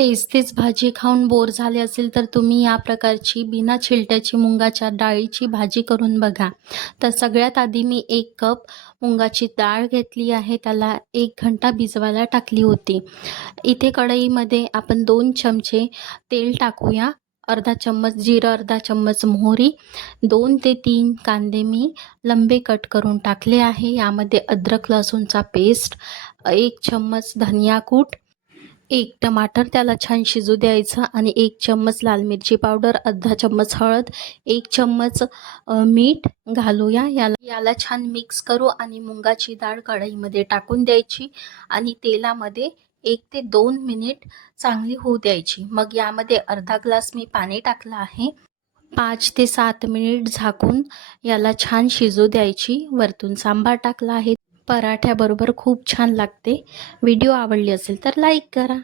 तेच तेच भाजी खाऊन बोर झाले असेल तर तुम्ही या प्रकारची बिना छिलट्याची मुंगाच्या डाळीची भाजी करून बघा. तर सगळ्यात आधी मी 1 कप मुंगाची डाळ घेतली आहे. त्याला 1 घंटा भिजवायला टाकली होती. इथे कढईमध्ये आपण 2 चमचे तेल टाकूया. अर्धा चम्मच जिरं, अर्धा चम्मच मोहरी, 2 ते 3 कांदे मी लंबे कट करून टाकले आहे. यामध्ये अद्रक लसूणचा पेस्ट, 1 चम्मच धनिया कूट, 1 टमाटर त्याला छान शिजू द्यायचं आणि 1 चम्मच लाल मिरची पावडर, अर्धा चम्मच हळद, 1 चम्मच मीठ घालूया. याला छान मिक्स करू आणि मुंगाची डाळ कढईमध्ये टाकून द्यायची आणि तेलामध्ये 1 ते 2 मिनिट चांगली होऊ द्यायची. मग यामध्ये अर्धा ग्लास मी पाणी टाकलं आहे. 5 ते 7 मिनिट झाकून याला छान शिजू द्यायची. वरतून सांबार टाकला आहे. पराठ्याबरोबर खूप छान लागते. व्हिडिओ आवडली असेल तर लाईक करा.